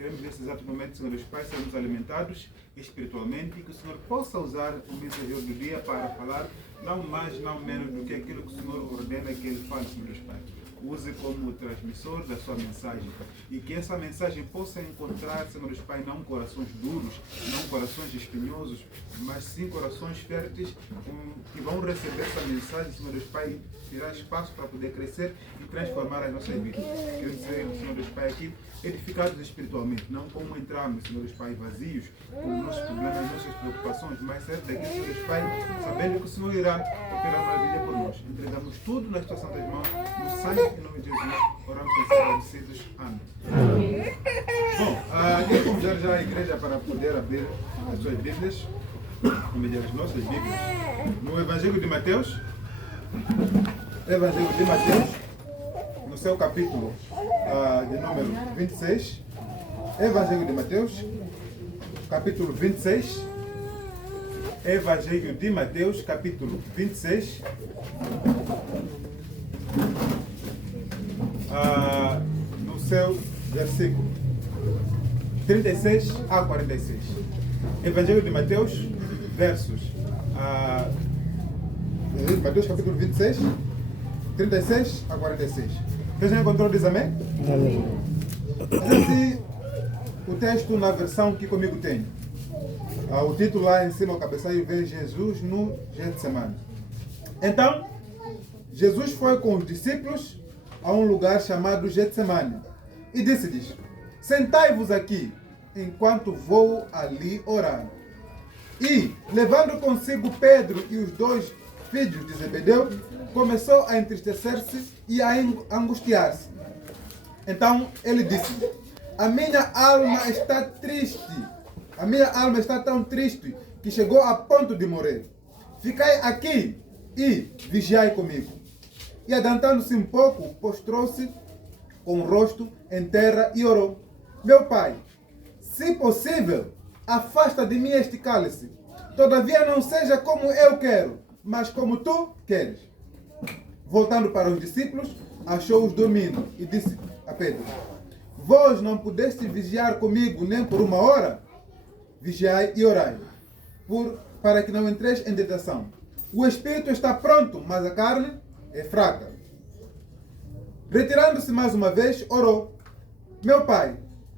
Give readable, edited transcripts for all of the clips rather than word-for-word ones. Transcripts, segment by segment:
queremos nesse exato momento, Senhor Deus Pai, sermos alimentados espiritualmente e que o Senhor possa usar o mensageiro do dia para falar não mais, não menos do que aquilo que o Senhor ordena que ele fale, Senhor Deus Pai. Use como transmissor da sua mensagem e que essa mensagem possa encontrar, Senhor Deus Pai, não corações duros, não corações espinhosos, mas sim corações férteis que vão receber essa mensagem, Senhor Deus Pai, tirar espaço para poder crescer e transformar as nossas vidas. Quero dizer, Senhor Deus Pai, aqui, edificados espiritualmente, não como entrarmos, Senhor Deus Pai, vazios, com os nossos problemas, nossas preocupações, mas sair daqui, Senhor Deus Pai, sabendo que o Senhor irá operar maravilha por nós. Entregamos tudo nas tuas santas mãos, no sangue e nome de Jesus, oramos com agradecidos. Amém. Bom, quero convidar já a igreja para poder abrir as suas Bíblias, como as nossas Bíblias, no Evangelho de Mateus, no seu capítulo de número 26, Evangelho de Mateus, capítulo 26, Evangelho de Mateus, capítulo 26, no seu versículo 36 a 46. Evangelho de Mateus, Mateus capítulo 26, 36 a 46. Quem já encontrou diz amém? Amém. Diz assim o texto na versão que comigo tenho. O título lá em cima, o cabeçalho, vem Jesus no Getsemane. Então, Jesus foi com os discípulos a um lugar chamado Getsemane e disse-lhes: sentai-vos aqui, enquanto vou ali orar. E, levando consigo Pedro e os dois filhos de Zebedeu, começou a entristecer-se e a angustiar-se. Então ele disse: a minha alma está triste, a minha alma está tão triste que chegou a ponto de morrer. Ficai aqui e vigiai comigo. E adiantando-se um pouco, prostrou-se com o rosto em terra e orou: meu pai, se possível, afasta de mim este cálice. Todavia não seja como eu quero, mas como tu queres. Voltando para os discípulos, achou-os dormindo e disse a Pedro: vós não pudeste vigiar comigo nem por uma hora? Vigiai e orai, para que não entreis em tentação. O espírito está pronto, mas a carne é fraca. Retirando-se mais uma vez, orou: meu pai,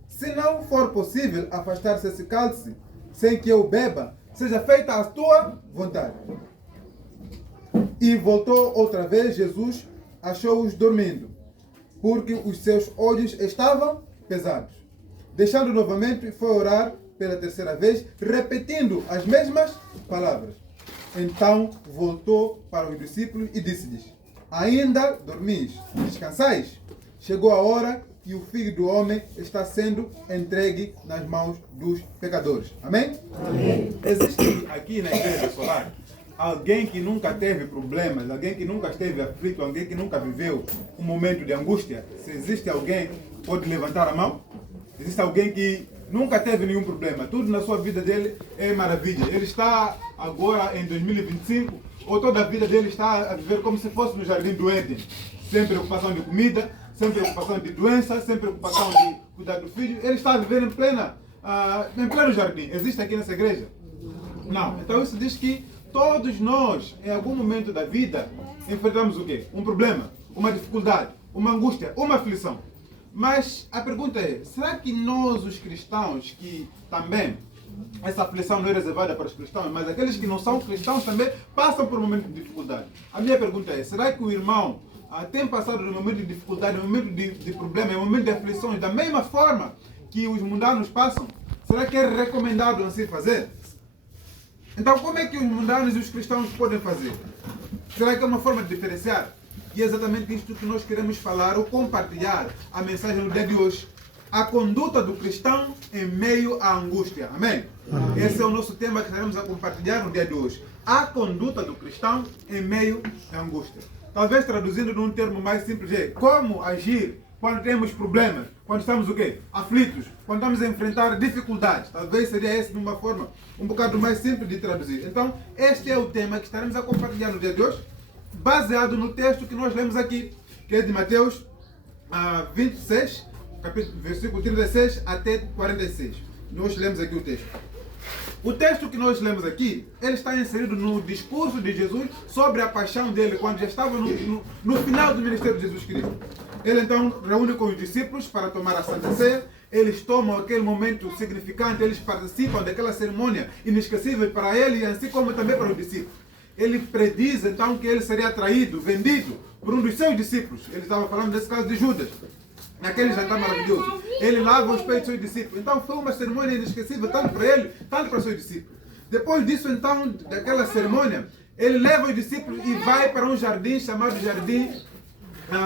se não for possível afastar-se esse cálice sem que eu beba, seja feita a tua vontade. E voltou outra vez. Jesus achou-os dormindo, porque os seus olhos estavam pesados. Deixando novamente, foi orar pela terceira vez, repetindo as mesmas palavras. Então voltou para os discípulos e disse-lhes: ainda dormis? Descansais? Chegou a hora e o Filho do Homem está sendo entregue nas mãos dos pecadores. Amém? Amém. Existe aqui na Igreja Solar alguém que nunca teve problemas, alguém que nunca esteve aflito, alguém que nunca viveu um momento de angústia? Se existe alguém, pode levantar a mão. Existe alguém que nunca teve nenhum problema, tudo na sua vida dele é maravilha. Ele está agora em 2025, ou toda a vida dele está a viver como se fosse no jardim do Éden, sem preocupação de comida, sem preocupação de doença, sem preocupação de cuidar do filho. Ele está a viver em pleno jardim. Existe aqui nessa igreja? Não. Então isso diz que todos nós, em algum momento da vida, enfrentamos o quê? Um problema, uma dificuldade, uma angústia, uma aflição. Mas a pergunta é: será que nós, os cristãos, que também essa aflição não é reservada para os cristãos, mas aqueles que não são cristãos também passam por um momento de dificuldade? A minha pergunta é: será que o irmão tem passado no momento de dificuldade, no momento de problema, no momento de aflições, da mesma forma que os mundanos passam? Será que é recomendado assim fazer? Então, como é que os mundanos e os cristãos podem fazer? Será que é uma forma de diferenciar? E é exatamente isto que nós queremos falar ou compartilhar a mensagem no dia de hoje. A conduta do cristão em meio à angústia. Amém? Amém. Esse é o nosso tema que estaremos a compartilhar no dia de hoje. A conduta do cristão em meio à angústia. Talvez traduzindo num termo mais simples é: como agir quando temos problemas, quando estamos o quê? Aflitos, quando estamos a enfrentar dificuldades. Talvez seria esse de uma forma um bocado mais simples de traduzir. Então, este é o tema que estaremos a compartilhar no dia de hoje, baseado no texto que nós lemos aqui, que é de Mateus 26, versículo 36 até 46. Nós lemos aqui o texto. O texto que nós lemos aqui, ele está inserido no discurso de Jesus sobre a paixão dele, quando já estava no final do ministério de Jesus Cristo. Ele então reúne com os discípulos para tomar a Santa Ceia. Eles tomam aquele momento significante, eles participam daquela cerimônia inesquecível para ele, assim como também para os discípulos. Ele prediz então que ele seria traído, vendido por um dos seus discípulos. Ele estava falando desse caso de Judas, naquele jantar maravilhoso. Ele lava os pés dos seus discípulos. Então foi uma cerimônia inesquecível, tanto para ele, tanto para os seus discípulos. Depois disso, então, daquela cerimônia, ele leva os discípulos e vai para um jardim chamado Jardim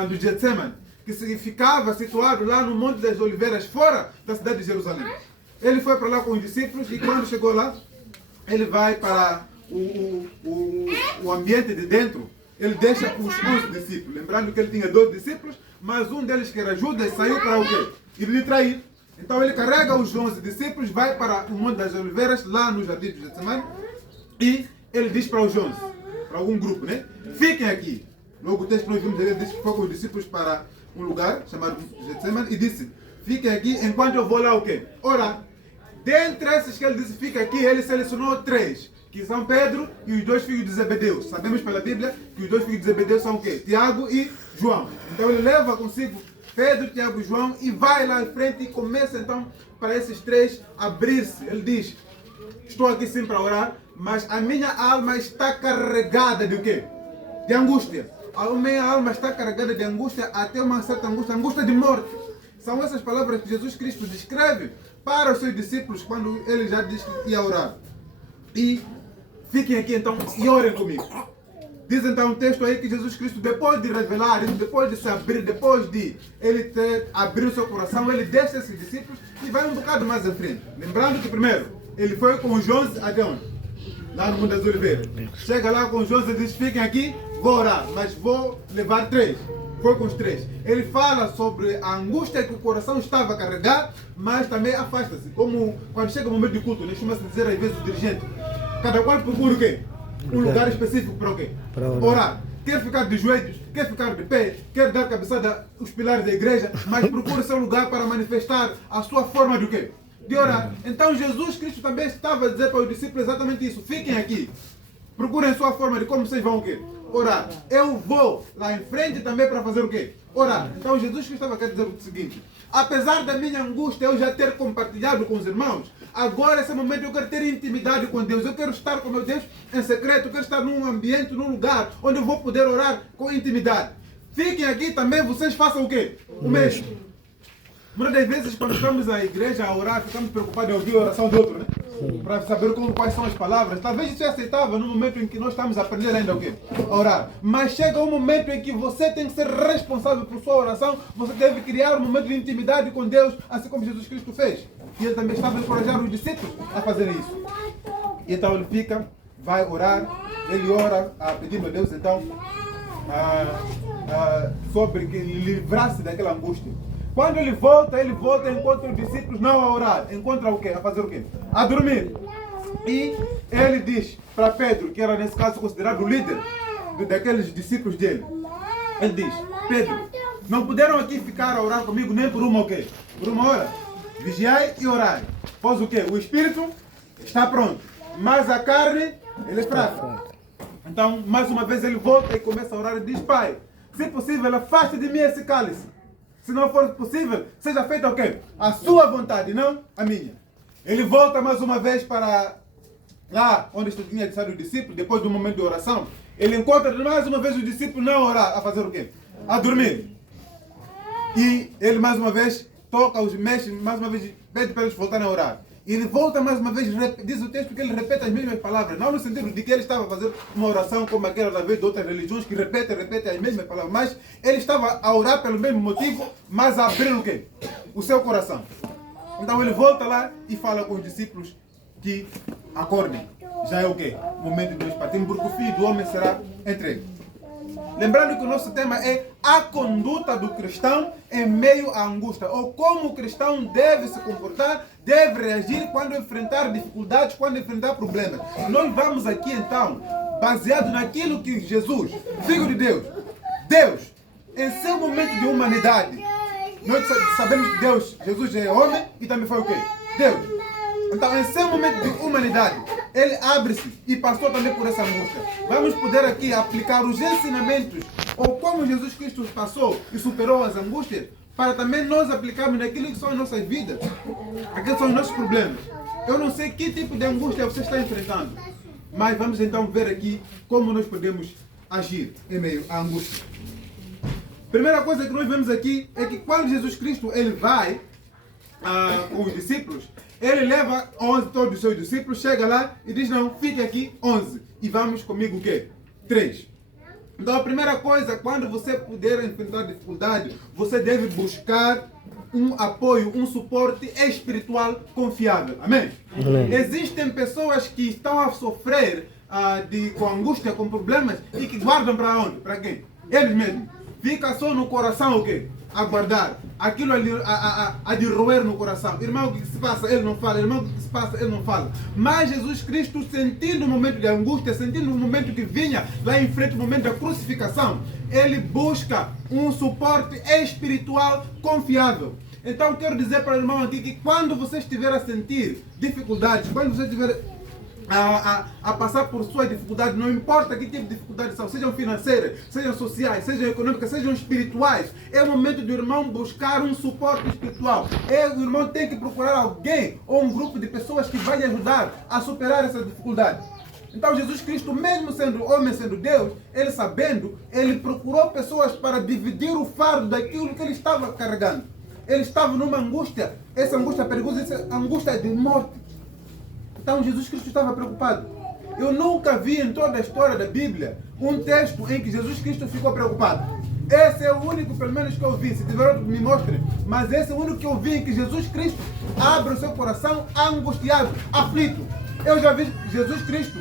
do Getsemane, que ficava situado lá no Monte das Oliveiras, fora da cidade de Jerusalém. Ele foi para lá com os discípulos e quando chegou lá, ele vai para o ambiente de dentro. Ele deixa os 11 discípulos. Lembrando que ele tinha 12 discípulos, mas um deles, que era Judas, saiu para o quê? Ir lhe trair. Então ele carrega os 11 discípulos, vai para o Monte das Oliveiras, lá no Jardim do Getsemane, e ele diz para os 11, para algum grupo, né? Fiquem aqui. Logo o texto que nós vimos, ele disse que foi com os discípulos para um lugar chamado Getsemane e disse: fiquem aqui enquanto eu vou lá o quê? Ora, dentre esses que ele disse fica aqui, ele selecionou 3, que são Pedro e os 2 filhos de Zebedeu. Sabemos pela Bíblia que os 2 filhos de Zebedeu são o quê? Tiago e João. Então ele leva consigo Pedro, Tiago e João e vai lá à frente e começa então para esses 3 abrir-se. Ele diz: estou aqui sim para orar, mas a minha alma está carregada de o quê? De angústia. A minha alma está carregada de angústia, até uma certa angústia, angústia de morte. São essas palavras que Jesus Cristo descreve para os seus discípulos quando ele já disse que ia orar. E fiquem aqui então e orem comigo. Diz então o texto aí que Jesus Cristo, depois de revelar isso, depois de se abrir, depois de ele ter abrido o seu coração, ele deixa esses discípulos e vai um bocado mais em frente. Lembrando que primeiro, ele foi com os 11 até onde? Lá no Monte das Oliveiras. Chega lá com os 11 e diz: fiquem aqui, vou orar, mas vou levar 3. Foi com os 3. Ele fala sobre a angústia que o coração estava a carregar, mas também afasta-se. Como quando chega o momento de culto, costuma-se dizer às vezes o dirigente: cada qual procura o quê? Um lugar específico para o quê? Para orar. Quer ficar de joelhos, quer ficar de pé, quer dar cabeçada aos pilares da igreja, mas procura seu lugar para manifestar a sua forma de quê? De orar. Então Jesus Cristo também estava a dizer para os discípulos exatamente isso: fiquem aqui, procurem sua forma de como vocês vão o quê? Orar. Eu vou lá em frente também para fazer o quê? Orar. Então Jesus Cristo estava a dizer o seguinte: apesar da minha angústia eu já ter compartilhado com os irmãos, agora esse momento eu quero ter intimidade com Deus, eu quero estar com meu Deus em secreto, eu quero estar num ambiente, num lugar onde eu vou poder orar com intimidade. Fiquem aqui também, vocês façam o quê? O mesmo. Muitas das vezes, quando estamos à igreja a orar, ficamos preocupados em ouvir a oração do outro, né? Para saber quais são as palavras. Talvez isso é aceitável no momento em que nós estamos a aprender ainda o quê? A orar. Mas chega um momento em que você tem que ser responsável por sua oração, você deve criar um momento de intimidade com Deus, assim como Jesus Cristo fez. E ele também estava a encorajar os discípulos a fazerem isso. E então ele fica, vai orar, ele ora pedindo a Deus então sobre que ele livrasse daquela angústia. Quando ele volta e encontra os discípulos não a orar. Encontra o quê? A fazer o quê? A dormir. E ele diz para Pedro, que era nesse caso considerado o líder daqueles discípulos dele. Ele diz: Pedro, não puderam aqui ficar a orar comigo nem por uma o quê? Por uma hora. Vigiai e orai. Pois o quê? O espírito está pronto, mas a carne, ele é fraca. Então, mais uma vez ele volta e começa a orar e diz: Pai, se possível, afaste de mim esse cálice. Se não for possível, seja feita o quê? A sua vontade, não a minha. Ele volta mais uma vez para lá onde tinha deixado o discípulo, depois do momento de oração. Ele encontra mais uma vez os discípulos não a orar, a fazer o quê? A dormir. E ele mais uma vez toca, os mexe, mais uma vez pede para eles voltarem a orar. E ele volta mais uma vez, diz o texto que ele repete as mesmas palavras, não no sentido de que ele estava a fazer uma oração como aquela da vez de outras religiões que repetem as mesmas palavras, mas ele estava a orar pelo mesmo motivo, mas a abrir o quê? O seu coração. Então ele volta lá e fala com os discípulos que acordem. Já é o quê? O momento de nós partirmos, porque o filho do homem será entregue. Lembrando que o nosso tema é a conduta do cristão em meio à angústia, ou como o cristão deve se comportar, deve reagir quando enfrentar dificuldades, quando enfrentar problemas. Nós vamos aqui então, baseado naquilo que Jesus, Filho de Deus, em seu momento de humanidade, Nós sabemos que Deus, Jesus é homem e também foi o quê? Deus. Então, em seu momento de humanidade, ele abre-se e passou também por essa angústia. Vamos poder aqui aplicar os ensinamentos ou como Jesus Cristo passou e superou as angústias para também nós aplicarmos naquilo que são as nossas vidas, aqueles são os nossos problemas. Eu não sei que tipo de angústia você está enfrentando, mas vamos então ver aqui como nós podemos agir em meio à angústia. Primeira coisa que nós vemos aqui é que quando Jesus Cristo ele vai com os discípulos, ele leva 11 todos os seus discípulos, chega lá e diz, não, fique aqui 11 e vamos comigo o quê? 3. Então a primeira coisa, quando você puder enfrentar dificuldade, você deve buscar um apoio, um suporte espiritual confiável. Amém? Amém. Existem pessoas que estão a sofrer com angústia, com problemas e que guardam para onde? Para quem? Eles mesmos. Fica só no coração o quê? A guardar. Aquilo ali, a de roer no coração. Irmão, o que se passa? Ele não fala. Irmão, o que se passa? Ele não fala. Mas Jesus Cristo, sentindo o momento de angústia, sentindo o momento que vinha lá em frente, o momento da crucificação, ele busca um suporte espiritual confiável. Então, quero dizer para o irmão aqui que quando você estiver a sentir dificuldades, quando você estiver a passar por suas dificuldades, não importa que tipo de dificuldades são, sejam financeiras, sejam sociais, sejam econômicas, sejam espirituais, é o momento do irmão buscar um suporte espiritual. O irmão tem que procurar alguém ou um grupo de pessoas que vai lhe ajudar a superar essa dificuldade. Então Jesus Cristo, mesmo sendo homem, sendo Deus, ele sabendo, ele procurou pessoas para dividir o fardo daquilo que ele estava carregando. Ele estava numa angústia, essa angústia perigosa, essa angústia de morte. Então Jesus Cristo estava preocupado. Eu nunca vi em toda a história da Bíblia um texto em que Jesus Cristo ficou preocupado. Esse é o único, pelo menos, que eu vi. Se tiver outro, me mostre. Mas esse é o único que eu vi em que Jesus Cristo abre o seu coração angustiado, aflito. Eu já vi Jesus Cristo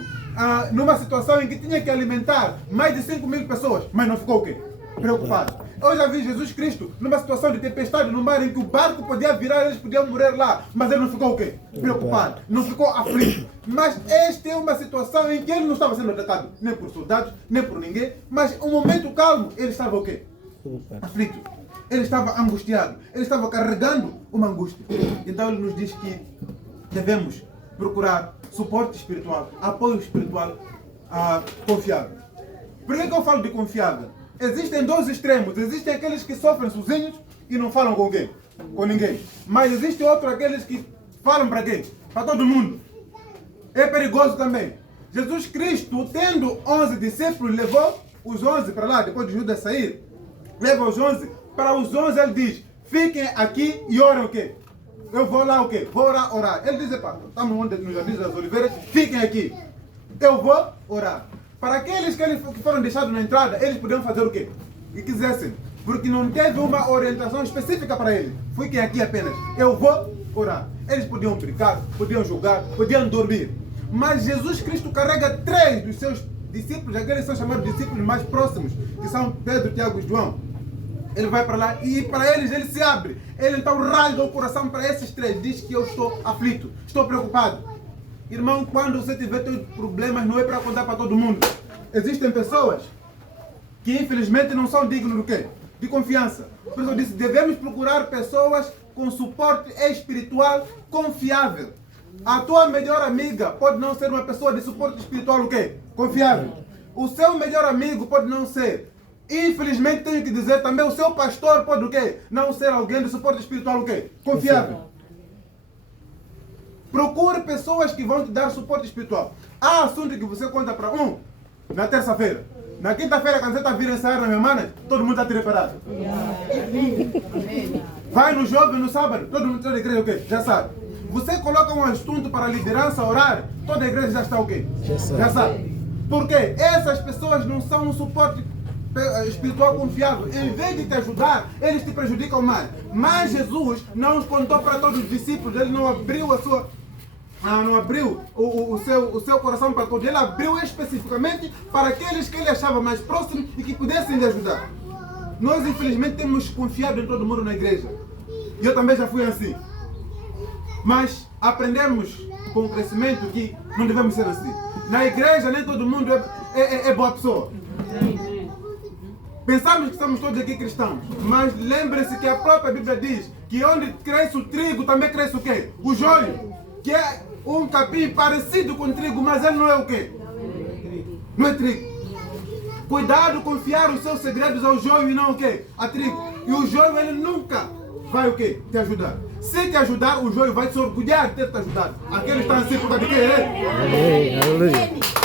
numa situação em que tinha que alimentar mais de 5.000 pessoas, mas não ficou o quê? Preocupado. Eu já vi Jesus Cristo numa situação de tempestade no mar em que o barco podia virar, eles podiam morrer lá, mas ele não ficou o quê? Preocupado, não ficou aflito. Mas esta é uma situação em que ele não estava sendo atacado nem por soldados, nem por ninguém, mas um momento calmo, ele estava o quê? Aflito. Ele estava angustiado, ele estava carregando uma angústia. Então ele nos diz que devemos procurar suporte espiritual, apoio espiritual confiável. Por que eu falo de confiável? Existem dois extremos. Existem aqueles que sofrem sozinhos e não falam com quem? Com ninguém. Mas existe outro, aqueles que falam para quem? Para todo mundo. É perigoso também. Jesus Cristo, tendo 11 discípulos, levou os 11 para lá, depois de Judas sair. Leva os 11. Para os 11 ele diz, fiquem aqui e orem o quê? Eu vou lá o quê? Vou orar. Ele diz, estamos no Jardim das Oliveiras, fiquem aqui. Eu vou orar. Para aqueles que foram deixados na entrada, eles podiam fazer o quê? O que quisessem. Porque não teve uma orientação específica para eles. Fiquem aqui apenas. Eu vou orar. Eles podiam brincar, podiam jogar, podiam dormir. Mas Jesus Cristo carrega 3 dos seus discípulos, aqueles que são chamados discípulos mais próximos, que são Pedro, Tiago e João. Ele vai para lá e para eles ele se abre. Ele então rasga o coração para esses 3. Diz que eu estou aflito, estou preocupado. Irmão, quando você tiver problemas, não é para contar para todo mundo. Existem pessoas que infelizmente não são dignos do quê? De confiança. Por isso eu disse, devemos procurar pessoas com suporte espiritual confiável. A tua melhor amiga pode não ser uma pessoa de suporte espiritual o quê? Confiável. O seu melhor amigo pode não ser. Infelizmente tenho que dizer também, o seu pastor pode o quê? Não ser alguém de suporte espiritual o quê? Confiável. Procure pessoas que vão te dar suporte espiritual. Há assunto que você conta para um na terça-feira. Na quinta-feira, quando você está vindo ensaiar na minha mana, todo mundo está te preparado. Vai no jovem no sábado, todo mundo da igreja o quê? Já sabe. Você coloca um assunto para a liderança orar, toda a igreja já está o quê? Já sabe. Por quê? Essas pessoas não são um suporte espiritual confiável. Em vez de te ajudar, eles te prejudicam mais. Mas Jesus não os contou para todos os discípulos, ele não abriu a sua... não abriu o seu coração para todos. Ele abriu especificamente para aqueles que ele achava mais próximos e que pudessem lhe ajudar. Nós, infelizmente, temos confiado em todo mundo na igreja. E eu também já fui assim. Mas aprendemos com o crescimento que não devemos ser assim. Na igreja, nem todo mundo é boa pessoa. Pensamos que estamos todos aqui cristãos, mas lembre-se que a própria Bíblia diz que onde cresce o trigo também cresce o quê? O joio, que é um capim parecido com trigo, mas ele não é o quê? Não é trigo. Cuidado, confiar os seus segredos ao joio e não o quê? A trigo. E o joio ele nunca vai o quê? Te ajudar. Se te ajudar, o joio vai se orgulhar de ter te ajudado. Aquele está assim por causa de quê? Amém. Aleluia.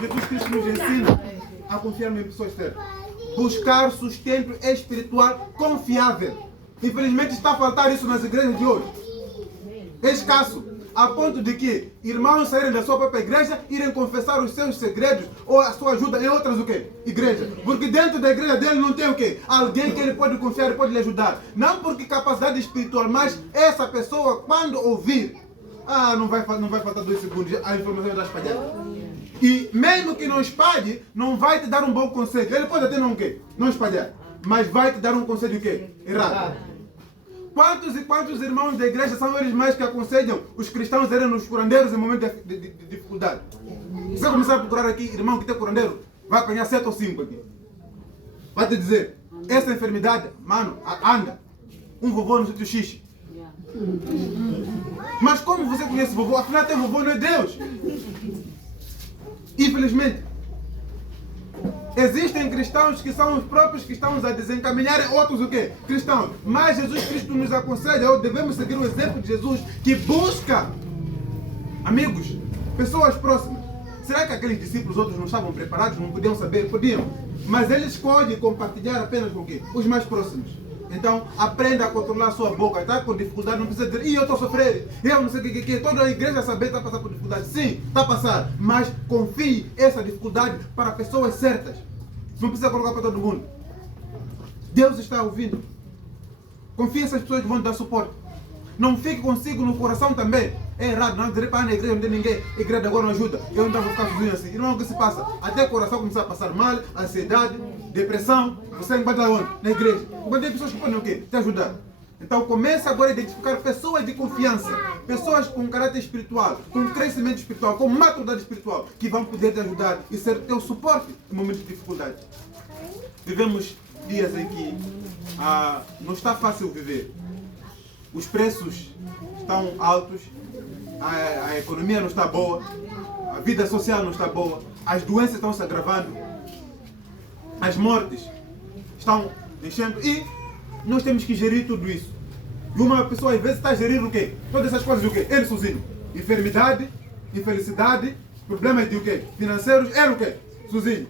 Jesus Cristo nos ensina a confiar em pessoas certas. Buscar sustento espiritual confiável. Infelizmente está a faltar isso nas igrejas de hoje. É escasso. A ponto de que irmãos saírem da sua própria igreja, irem confessar os seus segredos ou a sua ajuda em outras o quê? Igrejas. Porque dentro da igreja dele não tem o quê? Alguém que ele pode confiar e pode lhe ajudar. Não porque capacidade espiritual, mas essa pessoa quando ouvir, não vai faltar 2 segundos, a informação está espalhada. E mesmo que não espalhe, não vai te dar um bom conselho. Ele pode até não o quê? Não espalhar. Mas vai te dar um conselho o quê? Errado. Quantos e quantos irmãos da igreja são eles mais que aconselham os cristãos a irem nos curandeiros em momentos de dificuldade? Se você começar a procurar aqui, irmão que tem curandeiro, vai apanhar 7 ou 5 aqui. Vai te dizer, essa enfermidade, mano, anda. Um vovô no sítio xixi. Mas como você conhece vovô? Afinal, teu vovô não é Deus. Infelizmente, existem cristãos que são os próprios cristãos a desencaminharem outros o quê? Cristãos. Mas Jesus Cristo nos aconselha, ou devemos seguir o exemplo de Jesus, que busca amigos, pessoas próximas. Será que aqueles discípulos outros não estavam preparados? Não podiam saber? Podiam. Mas ele escolhe compartilhar apenas com o quê? Os mais próximos. Então, aprenda a controlar a sua boca. Está com dificuldade, não precisa dizer, eu estou a sofrer, eu não sei o que. Toda a igreja saber está a passar por dificuldade. Sim, está a passar. Mas confie essa dificuldade para pessoas certas. Não precisa colocar para todo mundo. Deus está ouvindo. Confie essas pessoas que vão te dar suporte. Não fique consigo no coração também. É errado, não dizer para na igreja, não tem ninguém. A igreja agora não ajuda. Eu não vou ficar sozinho assim. E não é o que se passa. Até o coração começar a passar mal, ansiedade, depressão. Você encontra onde? Na igreja. Quando tem pessoas que podem o quê? Te ajudar. Então comece agora a identificar pessoas de confiança. Pessoas com caráter espiritual, com crescimento espiritual, com maturidade espiritual, que vão poder te ajudar e ser teu suporte em momentos de dificuldade. Vivemos dias em que não está fácil viver. Os preços estão altos, a economia não está boa, a vida social não está boa, as doenças estão se agravando, as mortes estão enchendo e nós temos que gerir tudo isso. E uma pessoa às vezes está a gerir o quê? Todas essas coisas o quê? Ele sozinho. Enfermidade, infelicidade, problemas de o quê? Financeiros, ele o quê? Sozinho.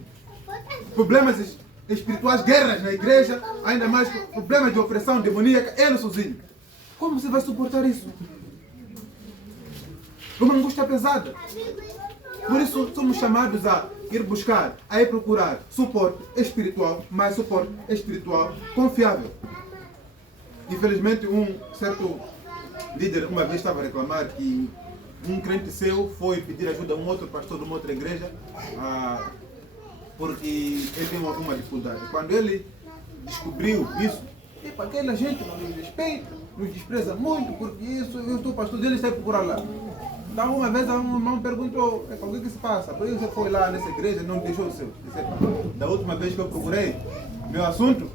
Problemas espirituais, guerras na igreja, ainda mais problemas de opressão demoníaca, ele sozinho. Como você vai suportar isso? Uma angústia pesada. Por isso somos chamados a ir buscar, a ir procurar suporte espiritual, mais suporte espiritual confiável. Infelizmente um certo líder uma vez estava a reclamar que um crente seu foi pedir ajuda a um outro pastor de uma outra igreja porque ele tem alguma dificuldade. Quando ele descobriu isso, aquela gente não nos respeita, nos despreza muito, porque isso, eu sou pastor dele, está a procurar lá. Então uma vez um irmão perguntou, o que se passa? Por que você foi lá nessa igreja e não deixou o seu? Da última vez que eu procurei meu assunto,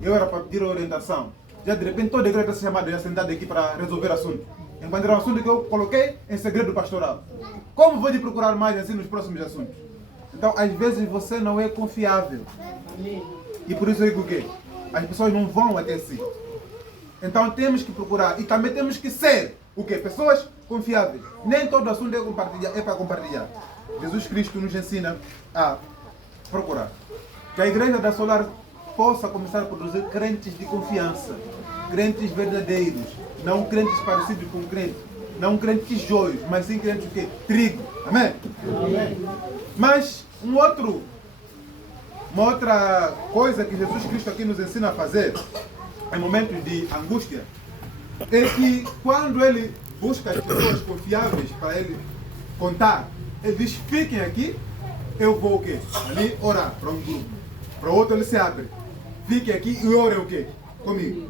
eu era para pedir orientação. Já de repente toda a igreja está se chamada, já sentada aqui para resolver o assunto. Enquanto era um assunto que eu coloquei em segredo pastoral. Como vou te procurar mais assim nos próximos assuntos? Então às vezes você não é confiável. E por isso eu digo o quê? As pessoas não vão até si. Então temos que procurar e também temos que ser o quê? Pessoas confiáveis. Nem todo assunto é para compartilhar. Jesus Cristo nos ensina a procurar. Que a igreja da Solar possa começar a produzir crentes de confiança. Crentes verdadeiros. Não crentes parecidos com crentes. Não crentes joios, mas sim crentes o quê? Trigo. Amém? Amém. Mas uma outra coisa que Jesus Cristo aqui nos ensina a fazer em momentos de angústia é que quando ele busca as pessoas confiáveis para ele contar, ele diz, fiquem aqui, eu vou o quê? Ali orar para um grupo. Para o outro ele se abre. Fiquem aqui e orem o quê? Comigo.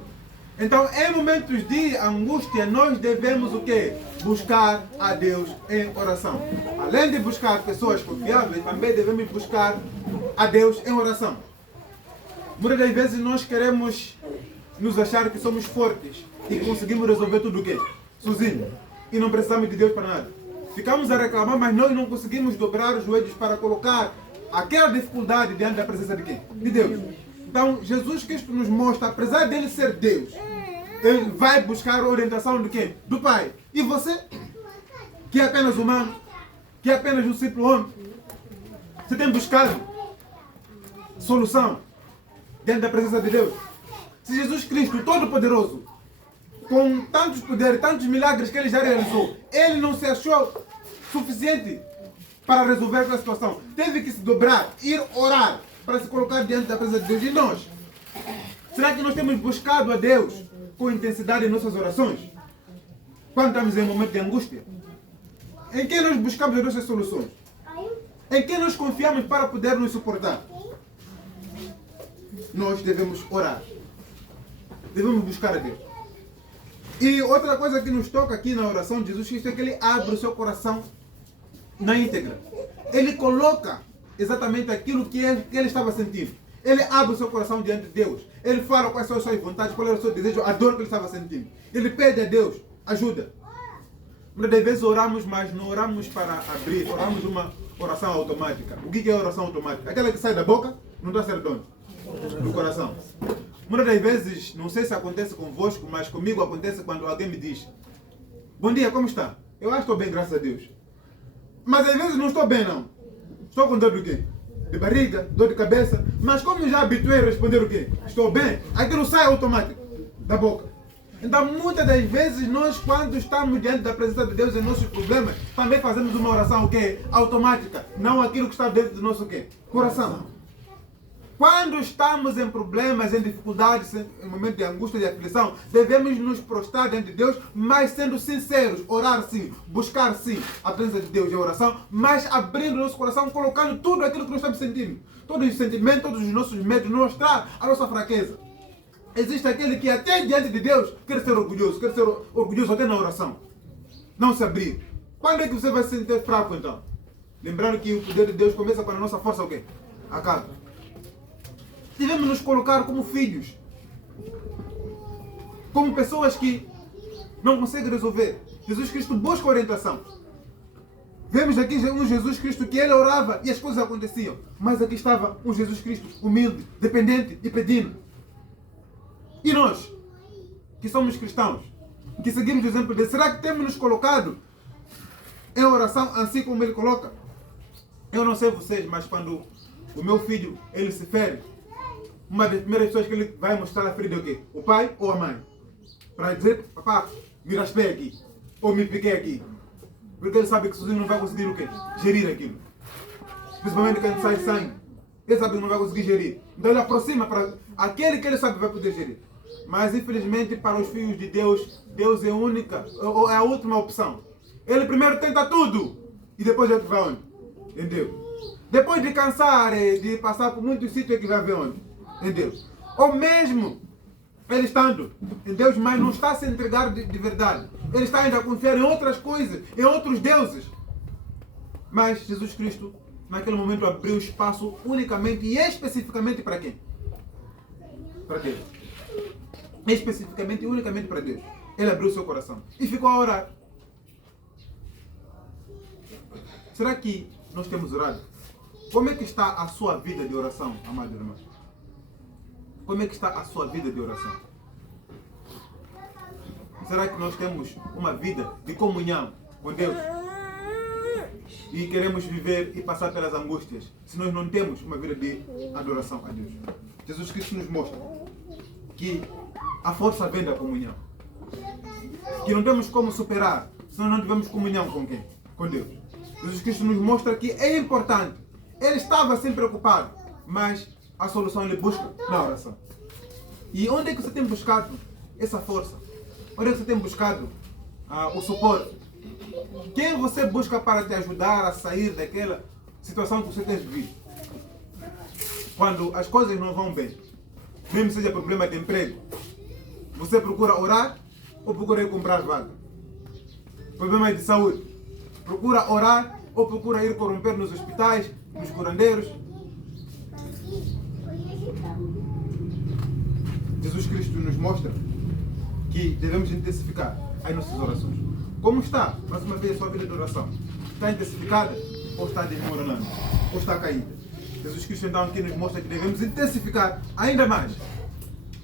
Então, em momentos de angústia, nós devemos o quê? Buscar a Deus em oração. Além de buscar pessoas confiáveis, também devemos buscar a Deus em oração. Muitas das vezes nós queremos nos achar que somos fortes e conseguimos resolver tudo o quê? Sozinhos. E não precisamos de Deus para nada. Ficamos a reclamar, mas nós não conseguimos dobrar os joelhos para colocar aquela dificuldade diante da presença de quem? De Deus. Então, Jesus Cristo nos mostra, apesar dele ser Deus, ele vai buscar a orientação de quem? Do Pai. E você, que é apenas humano, que é apenas um simples homem, você tem buscado solução diante da presença de Deus? Se Jesus Cristo, o Todo-Poderoso, com tantos poderes, tantos milagres que ele já realizou, ele não se achou suficiente para resolver aquela situação. Teve que se dobrar, ir orar, para se colocar diante da presença de Deus. E nós? Será que nós temos buscado a Deus com intensidade em nossas orações? Quando estamos em um momento de angústia? Em quem nós buscamos as nossas soluções? Em quem nós confiamos para poder nos suportar? Nós devemos orar. Devemos buscar a Deus. E outra coisa que nos toca aqui na oração de Jesus Cristo é que ele abre o seu coração na íntegra. Ele coloca exatamente aquilo que ele estava sentindo. Ele abre o seu coração diante de Deus. Ele fala quais são as suas vontades, qual era o seu desejo, a dor que ele estava sentindo. Ele pede a Deus ajuda. Muitas vezes oramos, mas não oramos para abrir. Oramos uma oração automática. O que é oração automática? Aquela que sai da boca, não está saindo de onde? Do coração. Muitas das vezes, não sei se acontece convosco, mas comigo acontece quando alguém me diz: bom dia, como está? Eu acho que estou bem, graças a Deus. Mas às vezes não estou bem, não. Estou com dor do quê? De barriga, dor de cabeça. Mas como já habituei a responder o quê? Estou bem, aquilo sai automático da boca. Então muitas das vezes nós, quando estamos diante da presença de Deus em nossos problemas, também fazemos uma oração o quê? Automática. Não aquilo que está dentro do nosso o quê? Coração. Quando estamos em problemas, em dificuldades, em momentos de angústia e de aflição, devemos nos prostrar diante de Deus, mas sendo sinceros, orar sim, buscar sim a presença de Deus em oração, mas abrindo nosso coração, colocando tudo aquilo que nós estamos sentindo. Todos os sentimentos, todos os nossos medos, mostrar a nossa fraqueza. Existe aquele que até diante de Deus quer ser orgulhoso até na oração. Não se abrir. Quando é que você vai se sentir fraco então? Lembrando que o poder de Deus começa quando a nossa força o quê? Acaba. Devemos nos colocar como filhos, como pessoas que não conseguem resolver. Jesus Cristo busca orientação. Vemos aqui um Jesus Cristo que ele orava e as coisas aconteciam. Mas aqui estava um Jesus Cristo humilde, dependente e pedindo. E nós, que somos cristãos, que seguimos o exemplo dele, será que temos nos colocado em oração assim como ele coloca? Eu não sei vocês, mas quando o meu filho ele se fere, uma das primeiras pessoas que ele vai mostrar a ferida é o quê? O pai ou a mãe? Para dizer: papá, me raspei aqui. Ou me piquei aqui. Porque ele sabe que sozinho não vai conseguir o quê? Gerir aquilo. Principalmente quando sai sangue. Ele sabe que não vai conseguir gerir. Então ele aproxima para aquele que ele sabe que vai poder gerir. Mas infelizmente para os filhos de Deus, Deus é a única, ou é a última opção. Ele primeiro tenta tudo. E depois ele vai onde? Em Deus. Depois de cansar, de passar por muitos sítios, é que vai ver onde? Em Deus. Ou mesmo ele estando em Deus, mas não está a se entregar de verdade. Ele está ainda a confiar em outras coisas, em outros deuses. Mas Jesus Cristo, naquele momento, abriu espaço unicamente e especificamente para quem? Para Deus. Especificamente e unicamente para Deus. Ele abriu o seu coração e ficou a orar. Será que nós temos orado? Como é que está a sua vida de oração, amados irmãos? Como é que está a sua vida de oração? Será que nós temos uma vida de comunhão com Deus? E queremos viver e passar pelas angústias, se nós não temos uma vida de adoração a Deus? Jesus Cristo nos mostra que a força vem da comunhão. Que não temos como superar, se nós não tivermos comunhão com quem? Com Deus. Jesus Cristo nos mostra que é importante. Ele estava sempre preocupado, mas a solução ele busca na oração. E onde é que você tem buscado essa força? Onde é que você tem buscado o suporte? Quem você busca para te ajudar a sair daquela situação que você tem vivido? Quando as coisas não vão bem, mesmo seja problema de emprego, Você procura orar ou procura ir comprar vaga? Problemas de saúde. Procura orar ou procura ir corromper nos hospitais, nos curandeiros? Jesus Cristo nos mostra que devemos intensificar as nossas orações. Como está, mais uma vez, a sua vida de oração? Está intensificada ou está desmoronando? Ou está caída? Jesus Cristo então aqui nos mostra que devemos intensificar ainda mais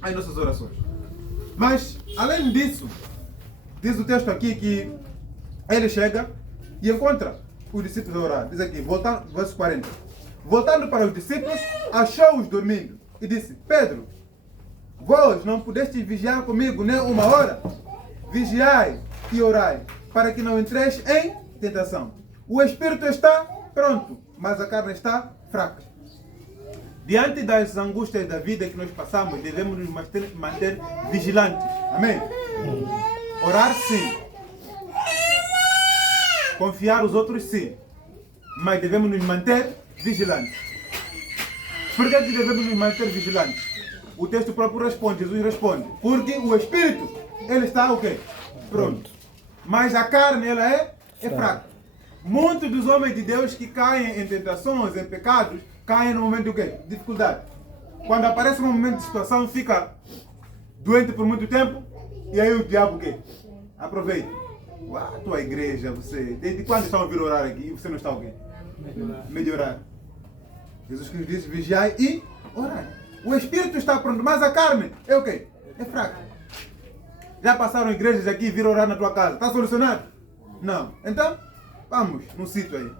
as nossas orações. Mas, além disso, diz o texto aqui que ele chega e encontra os discípulos a orar. Diz aqui, verso 40. Voltando para os discípulos, achou-os dormindo e disse: Pedro, vós não pudestes vigiar comigo nem uma hora? Vigiai e orai, para que não entreis em tentação. O espírito está pronto, mas a carne está fraca. Diante das angústias da vida que nós passamos, devemos nos manter vigilantes. Amém? Orar sim. Confiar os outros sim. Mas devemos nos manter vigilantes. Por que devemos nos manter vigilantes? O texto próprio responde, Jesus responde. Porque o espírito, ele está o quê? Pronto. Mas a carne, ela é fraca. Muitos dos homens de Deus que caem em tentações, em pecados, caem no momento de quê? Dificuldade. Quando aparece um momento de situação, fica doente por muito tempo, e aí o diabo o quê? Aproveita. A tua igreja, você, desde quando estão a vir orar aqui e você não está o quê? Melhorar. Jesus Cristo disse: vigiai e orai. O espírito está pronto, mas a carne é o quê? É fraca. Já passaram igrejas aqui e viram orar na tua casa. Está solucionado? Não. Então, vamos no sítio aí.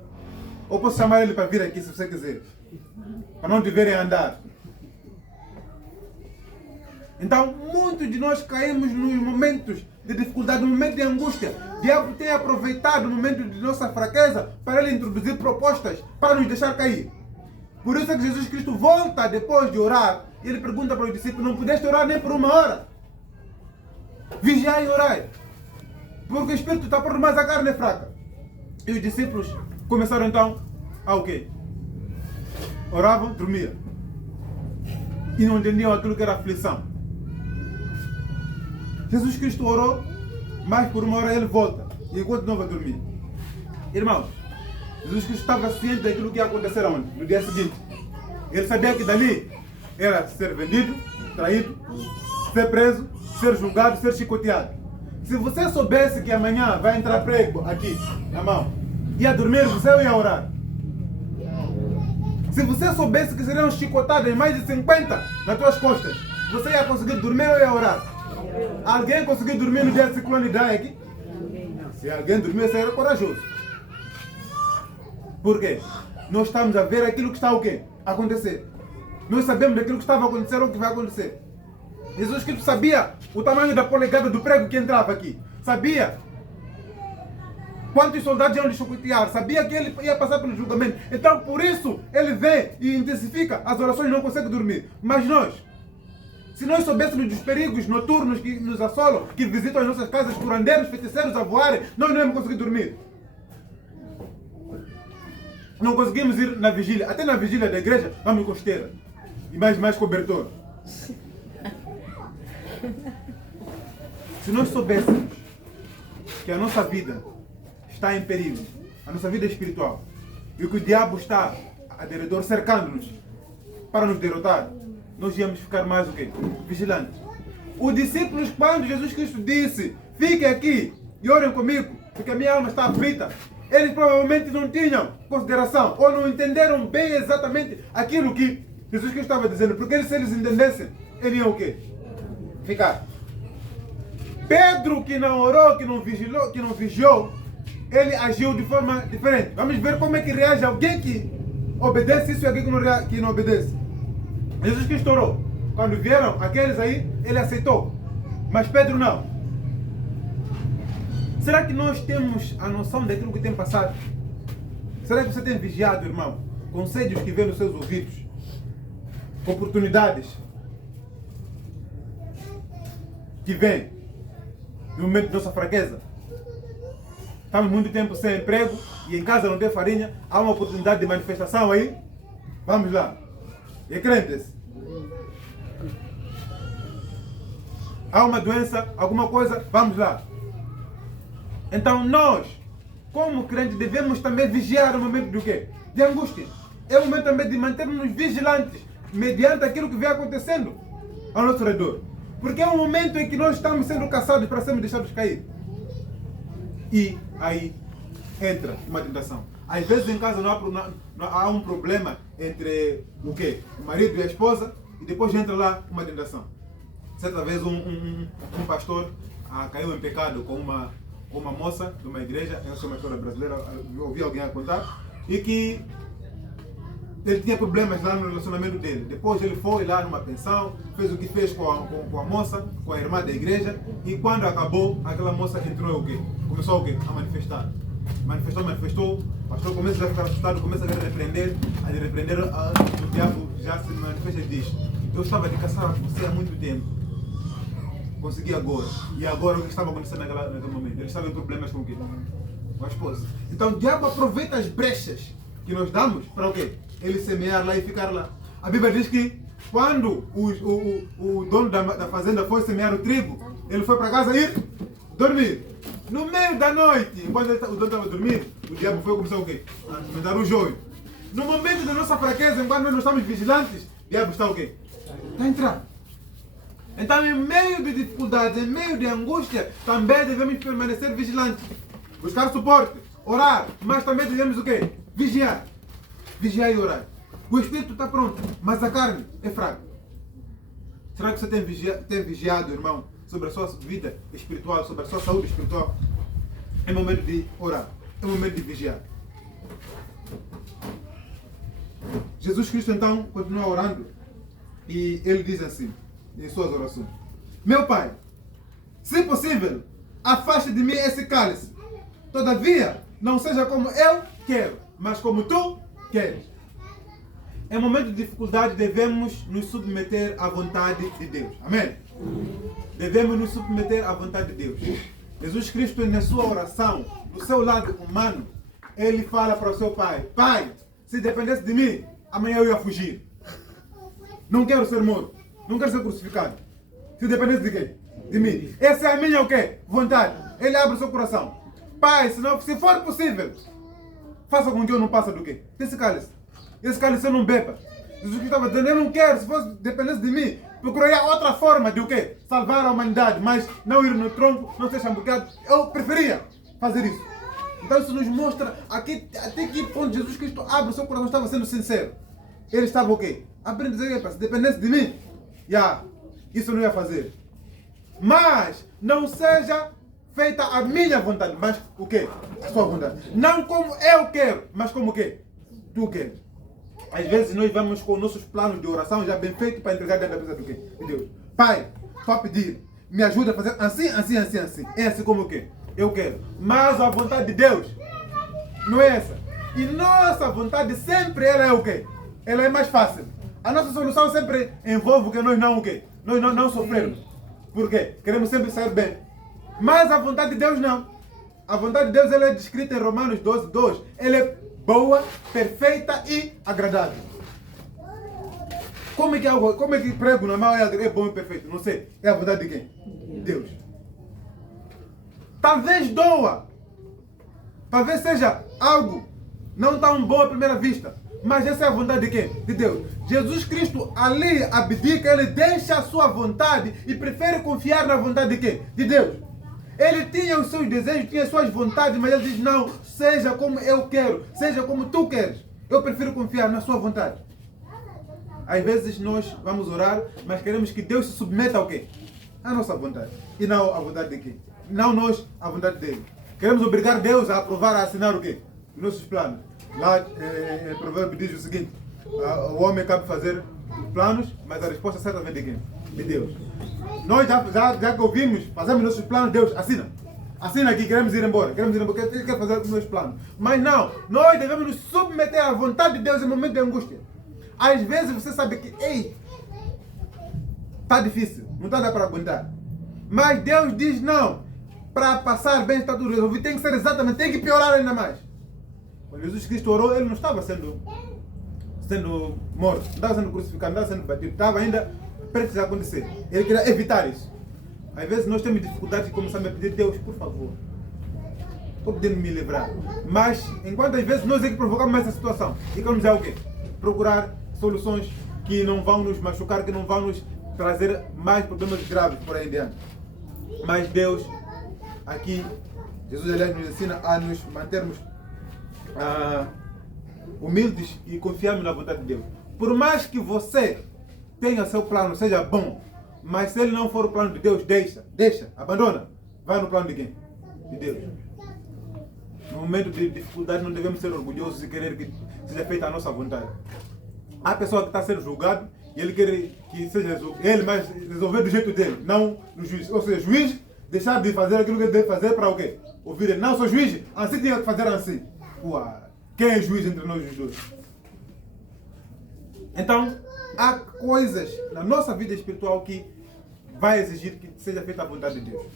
Ou posso chamar ele para vir aqui se você quiser. Para não te verem andar. Então, muitos de nós caímos nos momentos de dificuldade, no momento de angústia. O diabo tem aproveitado o momento de nossa fraqueza para ele introduzir propostas para nos deixar cair. Por isso é que Jesus Cristo volta depois de orar e ele pergunta para os discípulos: não pudeste orar nem por uma hora? Vigiai e orai. Porque o espírito está pronto, mas a carne é fraca. E os discípulos começaram então a o quê? Oravam, dormiam. E não entendiam aquilo que era aflição. Jesus Cristo orou, mas por uma hora ele volta e continua a dormir. Irmãos, Jesus Cristo estava ciente daquilo que ia acontecer aonde? No dia seguinte. Ele sabia que dali era ser vendido, traído, ser preso, ser julgado, ser chicoteado. Se você soubesse que amanhã vai entrar prego aqui na mão, ia dormir, você ia orar. Se você soubesse que seriam chicotadas mais de 50 nas tuas costas, você ia conseguir dormir ou ia orar? Alguém conseguiu dormir no dia de ciclone Idai aqui? Se alguém dormir, você era corajoso. Por quê? Nós estamos a ver aquilo que está o quê? A acontecer. Nós sabemos daquilo que estava a acontecer ou que vai acontecer. Jesus Cristo sabia o tamanho da polegada do prego que entrava aqui. Sabia quantos soldados iam lhe chicotear. Sabia que ele ia passar pelo julgamento. Então, por isso, ele vem e intensifica as orações e não consegue dormir. Mas nós, se nós soubéssemos dos perigos noturnos que nos assolam, que visitam as nossas casas, curandeiros, feiticeiros a voarem, nós não íamos conseguir dormir. Não conseguimos ir na vigília. Até na vigília da igreja, vamos com esteira. E mais cobertor. Se nós soubéssemos que a nossa vida está em perigo, a nossa vida espiritual, e que o diabo está a derredor cercando-nos para nos derrotar, nós íamos ficar mais o quê? Vigilantes. Os discípulos, quando Jesus Cristo disse: fiquem aqui e orem comigo, porque a minha alma está aflita, eles provavelmente não tinham consideração ou não entenderam bem exatamente aquilo que Jesus Cristo estava dizendo, porque se eles entendessem, eles iam o quê? Ficar. Pedro, que não orou, que não vigiou, ele agiu de forma diferente. Vamos ver como é que reage alguém que obedece isso e alguém que não obedece. Jesus Cristo orou. Quando vieram aqueles aí, ele aceitou. Mas Pedro não. Será que nós temos a noção daquilo que tem passado? Será que você tem vigiado, irmão? Conselhos que vêm nos seus ouvidos? Oportunidades que vêm no momento de nossa fraqueza? Estamos muito tempo sem emprego e em casa não tem farinha. Há uma oportunidade de manifestação aí? Vamos lá. E crentes? há uma doença, alguma coisa, vamos lá. Então nós, como crentes, devemos também vigiar o momento do quê? De angústia. É o momento também de mantermos vigilantes mediante aquilo que vem acontecendo ao nosso redor. Porque é um momento em que nós estamos sendo caçados para sermos deixados cair. E aí entra uma tentação. Às vezes em casa não há um problema entre o quê? O marido e a esposa, e depois entra lá uma tentação. Certa vez um pastor caiu em pecado com uma moça de uma igreja, essa é uma história brasileira, eu ouvi alguém a contar, e que ele tinha problemas lá no relacionamento dele. Depois ele foi lá numa pensão, fez o que fez com a moça, com a irmã da igreja, e quando acabou, aquela moça entrou o quê? Começou o quê? A manifestar. Manifestou, o pastor começa a ficar assustado, começa a repreender, o diabo já se manifesta e diz: eu estava de caçar você há muito tempo, consegui agora. E agora o que estava acontecendo naquele momento? Ele estava em problemas com o quê? Com a esposa. Então o diabo aproveita as brechas que nós damos para o quê? Ele semear lá e ficar lá. A Bíblia diz que quando o dono da fazenda foi semear o trigo, ele foi para casa ir dormir. No meio da noite, enquanto o dono estava dormindo, o diabo foi começar o quê? A alimentar o joio. No momento da nossa fraqueza, enquanto nós não estamos vigilantes, o diabo está o quê? Está a entrar. Então, em meio de dificuldades, em meio de angústia, também devemos permanecer vigilantes. Buscar suporte, orar, mas também devemos o quê? Vigiar. Vigiar e orar. O espírito está pronto, mas a carne é fraca. Será que você tem vigiado, irmão, sobre a sua vida espiritual, sobre a sua saúde espiritual? É momento de orar, é momento de vigiar. Jesus Cristo então continua orando e ele diz assim, em suas orações: meu Pai, se possível, afaste de mim esse cálice. Todavia, não seja como eu quero, mas como tu queres. Em momento de dificuldade, devemos nos submeter à vontade de Deus. Amém? Devemos nos submeter à vontade de Deus. Jesus Cristo, na sua oração, do seu lado humano, ele fala para o seu Pai: Pai, se dependesse de mim, amanhã eu ia fugir. Não quero ser morto. Não quero ser crucificado. Se dependesse de quem? De mim. Essa é a minha o quê? Vontade. Ele abre o seu coração. Pai, se for possível, faça com que eu não passe do quê? Desse cálice. Esse cálice eu não beba. Jesus Cristo estava dizendo: eu não quero, se fosse dependesse de mim, procuraria outra forma de o quê? Salvar a humanidade, mas não ir no tronco, não ser chambucado. Eu preferia fazer isso. Então isso nos mostra aqui, até que ponto Jesus Cristo abre o seu coração, estava sendo sincero. Ele estava o quê? Abrindo a dizer: se dependesse de mim, isso eu não ia fazer. Mas não seja feita a minha vontade, mas o quê? A sua vontade. Não como eu quero, mas como o quê? Tu queres. Às vezes nós vamos com nossos planos de oração já bem feitos para entregar dentro da presença do quê? De Deus. Pai, só pedir, me ajuda a fazer assim, assim, assim, assim. É assim como o quê? Eu quero. Mas a vontade de Deus não é essa. E nossa vontade sempre ela é o quê? Ela é mais fácil. A nossa solução sempre envolve que nós não o quê? Nós não sofremos. Por quê? Queremos sempre sair bem. Mas a vontade de Deus não. A vontade de Deus ela é descrita em Romanos 12, 2. Ela é boa, perfeita e agradável. Como é que prego normal é bom e perfeito? Não sei. É a vontade de quem? Deus. Talvez doa. Talvez seja algo não tão bom à primeira vista. Mas essa é a vontade de quem? De Deus. Jesus Cristo ali abdica, ele deixa a sua vontade e prefere confiar na vontade de quem? De Deus. Ele tinha os seus desejos, tinha as suas vontades, mas ele diz: não, seja como eu quero, seja como tu queres. Eu prefiro confiar na sua vontade. Às vezes nós vamos orar, mas queremos que Deus se submeta ao quê? À nossa vontade. E não à vontade de quem? Não nós, à vontade dele. Queremos obrigar Deus a aprovar, a assinar o quê? Os nossos planos. Lá em Provérbio diz o seguinte: o homem cabe fazer planos, mas a resposta certa vem de quem? De Deus. Nós já que ouvimos, fazemos nossos planos, Deus assina. Assina aqui, queremos ir embora. Ele quer fazer os nossos planos. Mas não, nós devemos nos submeter à vontade de Deus em momento de angústia. Às vezes você sabe que, está difícil, não está para aguentar. Mas Deus diz: não, para passar bem está tudo resolvido, tem que ser exatamente, tem que piorar ainda mais. Quando Jesus Cristo orou, ele não estava sendo morto, não estava sendo crucificado, não estava sendo batido, estava ainda prestes a acontecer. Ele queria evitar isso. Às vezes nós temos dificuldade e começamos a pedir, Deus, por favor, estou pedindo me livrar. Mas, enquanto às vezes nós é que provocamos essa situação, e vamos já o quê? Procurar soluções que não vão nos machucar, que não vão nos trazer mais problemas graves por aí em diante. Mas Deus, aqui, Jesus aliás nos ensina a nos mantermos humildes e confiarmos na vontade de Deus. Por mais que você tenha seu plano, seja bom, mas se ele não for o plano de Deus, deixa, abandona. Vai no plano de quem? De Deus. No momento de dificuldade não devemos ser orgulhosos e querer que seja feita a nossa vontade. Há pessoa que está sendo julgado e ele quer que seja ele, mas resolver do jeito dele, não no juiz. Ou seja, juiz deixar de fazer aquilo que ele deve fazer para o quê? Ouvir ele. Não, sou juiz, assim tinha que fazer assim. Quem é juiz entre nós os dois? Então, há coisas na nossa vida espiritual que vai exigir que seja feita a vontade de Deus.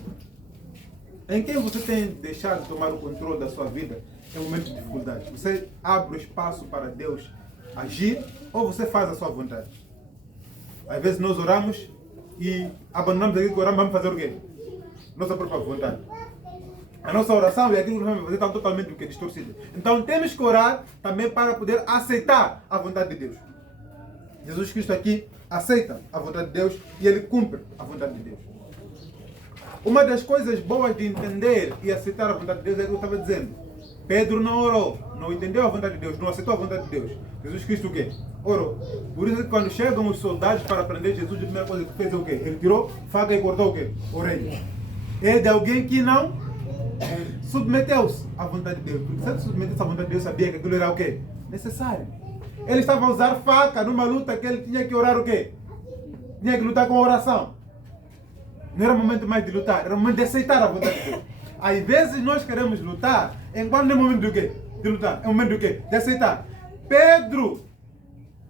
Em quem você tem deixado de tomar o controle da sua vida em momentos de dificuldade? Você abre o espaço para Deus agir ou você faz a sua vontade? Às vezes nós oramos e abandonamos aquilo que oramos, vamos fazer o quê? Nossa própria vontade. A nossa oração e aquilo que vamos fazer está totalmente distorcido. Então temos que orar também para poder aceitar a vontade de Deus. Jesus Cristo aqui aceita a vontade de Deus e ele cumpre a vontade de Deus. Uma das coisas boas de entender e aceitar a vontade de Deus é o que eu estava dizendo. Pedro não orou, não entendeu a vontade de Deus, não aceitou a vontade de Deus. Jesus Cristo o quê? Orou. Por isso que quando chegam os soldados para prender Jesus, a primeira coisa que fez é o quê? Ele tirou faca e cortou o quê? Orelha. É de alguém que não submeteu-se à vontade de Deus. Porque se ele submetesse à vontade de Deus, sabia que aquilo era o quê? Necessário. Ele estava a usar faca numa luta que ele tinha que orar o quê? Tinha que lutar com oração. Não era o momento mais de lutar, era o momento de aceitar a vontade de Deus. Às vezes nós queremos lutar, enquanto não é o momento do quê? De lutar. É o momento do quê? De aceitar. Pedro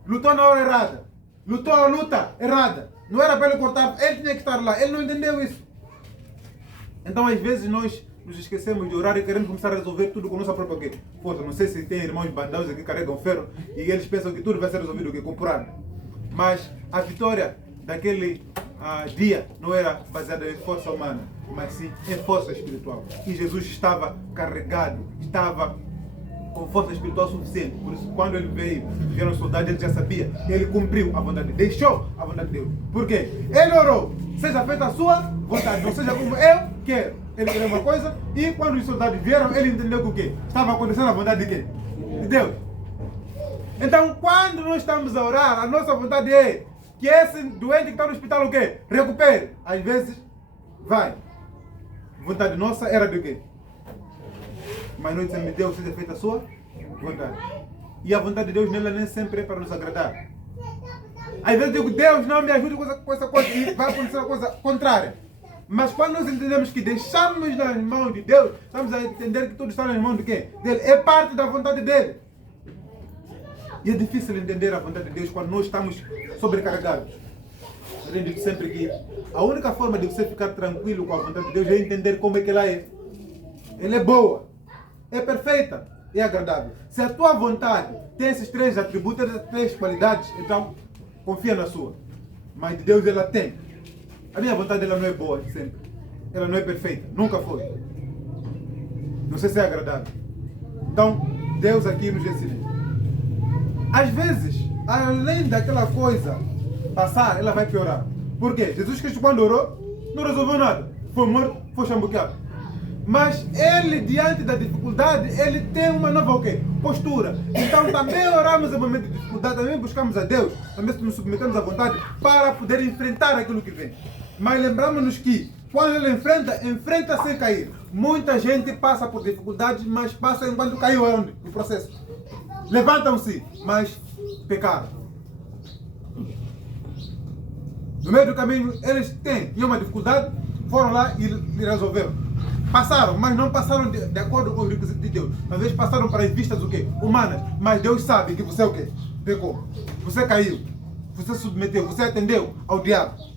lutou na hora errada. Lutou a luta errada. Não era para ele cortar, ele tinha que estar lá. Ele não entendeu isso. Então às vezes nós nos esquecemos de orar e queremos começar a resolver tudo com nossa própria força. Não sei se tem irmãos bandados aqui que carregam ferro e eles pensam que tudo vai ser resolvido com porrada. Mas a vitória daquele dia não era baseada em força humana, mas sim em força espiritual. E Jesus estava carregado, estava com força espiritual suficiente. Por isso, quando ele vieram os soldados, ele já sabia. Ele cumpriu a vontade de Deus, deixou a vontade de Deus. Por quê? Ele orou, seja feita a sua vontade, não seja como eu quero. Ele queria uma coisa e quando os soldados vieram, ele entendeu que o quê? Estava acontecendo a vontade de quem? De Deus. Então, quando nós estamos a orar, a nossa vontade é que esse doente que está no hospital o quê? Recupere. Às vezes, vai. A vontade nossa era de quê? Mas nós dizemos, Deus seja feita a sua vontade. E a vontade de Deus nela nem sempre é para nos agradar. Às vezes eu digo, Deus não me ajude com essa coisa e vai acontecer uma coisa contrária. Mas quando nós entendemos que deixamos nas mãos de Deus, estamos a entender que tudo está nas mãos de quem? Dele. É parte da vontade dele. E é difícil entender a vontade de Deus quando nós estamos sobrecarregados. Eu digo sempre que a única forma de você ficar tranquilo com a vontade de Deus é entender como é que ela é. Ela é boa, é perfeita e é agradável. Se a tua vontade tem esses três atributos, essas três qualidades, então confia na sua. Mas de Deus ela tem. A minha vontade ela não é boa sempre. Ela não é perfeita, nunca foi. Não sei se é agradável. Então, Deus aqui nos ensina. Às vezes, além daquela coisa passar, ela vai piorar. Por quê? Jesus Cristo quando orou, não resolveu nada. Foi morto, foi chambuqueado. Mas ele, diante da dificuldade, ele tem uma nova o quê? Postura. Então também oramos em momento de dificuldade, também buscamos a Deus, também nos submetemos à vontade para poder enfrentar aquilo que vem. Mas lembramos-nos que quando ele enfrenta sem cair. Muita gente passa por dificuldades, mas passa enquanto caiu onde? No processo. Levantam-se, mas pecaram. No meio do caminho, eles tinham uma dificuldade, foram lá e resolveram. Passaram, mas não passaram de acordo com o requisito de Deus. Às vezes passaram para as vistas o quê? Humanas. Mas Deus sabe que você é o quê? Pecou. Você caiu. Você submeteu. Você atendeu ao diabo.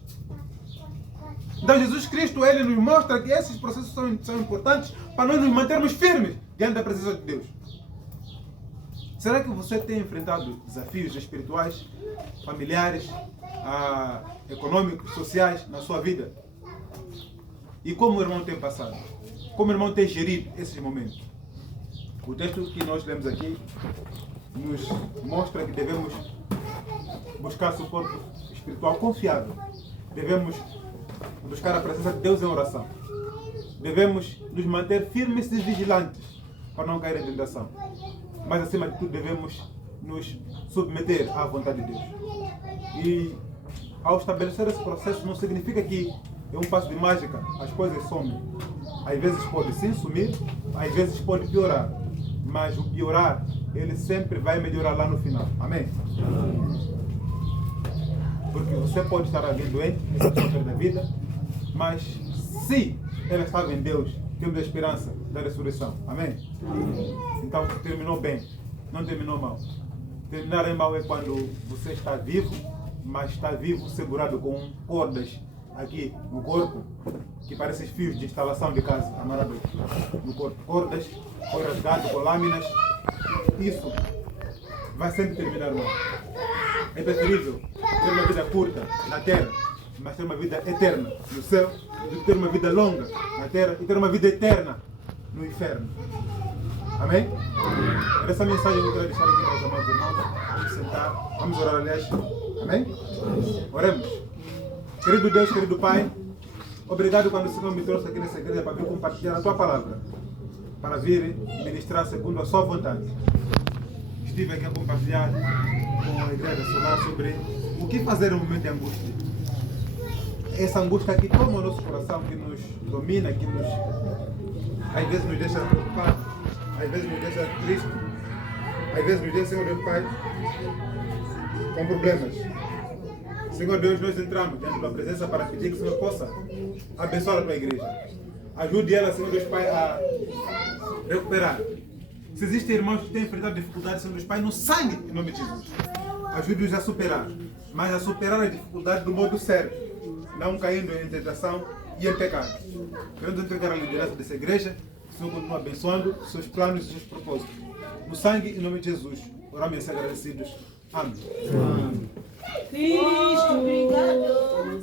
Então Jesus Cristo, ele nos mostra que esses processos são importantes para nós nos mantermos firmes diante da presença de Deus. Será que você tem enfrentado desafios espirituais, familiares, econômicos, sociais na sua vida? E como o irmão tem passado? Como o irmão tem gerido esses momentos? O texto que nós lemos aqui nos mostra que devemos buscar suporte espiritual confiável. Devemos buscar a presença de Deus em oração. Devemos nos manter firmes e vigilantes para não cair em tentação. Mas, acima de tudo, devemos nos submeter à vontade de Deus. E, ao estabelecer esse processo, não significa que é um passo de mágica, as coisas somem. Às vezes pode sim sumir, às vezes pode piorar. Mas o piorar, ele sempre vai melhorar lá no final. Amém? Porque você pode estar alguém doente, essa pessoa perde a vida, mas se ela estava em Deus, temos a esperança da ressurreição. Amém? Então terminou bem, não terminou mal. Terminar em mal é quando você está vivo, mas está vivo segurado com cordas aqui no corpo, que parecem fios de instalação de casa, amarrados no corpo. Cordas, foi rasgado com lâminas. Isso vai sempre terminar mal. É preferível ter uma vida curta na terra, mas ter uma vida eterna no céu, do que ter uma vida longa na terra e ter uma vida eterna no inferno. Amém? Essa mensagem eu quero deixar aqui para os amados irmãos. Vamos sentar, vamos orar, aliás. Amém? Oremos. Querido Deus, querido Pai, obrigado quando o Senhor me trouxe aqui nessa igreja para vir compartilhar a Tua palavra, para vir ministrar segundo a Sua vontade. Estive aqui a compartilhar com a igreja solar sobre o que fazer no momento de angústia. Essa angústia que toma o nosso coração, que nos domina, que nos, às vezes nos deixa preocupados, às vezes nos deixa tristes, às vezes nos deixa, Senhor Deus Pai, com problemas. Senhor Deus, nós entramos diante da Tua presença para pedir que o Senhor possa abençoar a Tua igreja. Ajude ela, Senhor Deus Pai, a recuperar. Se existem irmãos que têm enfrentado dificuldades, Senhor Deus Pai, no sangue, em nome de Jesus, ajude-os a superar, mas a superar a dificuldade do modo certo, não caindo em tentação e em pecado. Queremos entregar a liderança dessa igreja, que o Senhor continue abençoando seus planos e seus propósitos. No sangue, em nome de Jesus, oramos e agradecidos. Amém. Cristo, obrigado.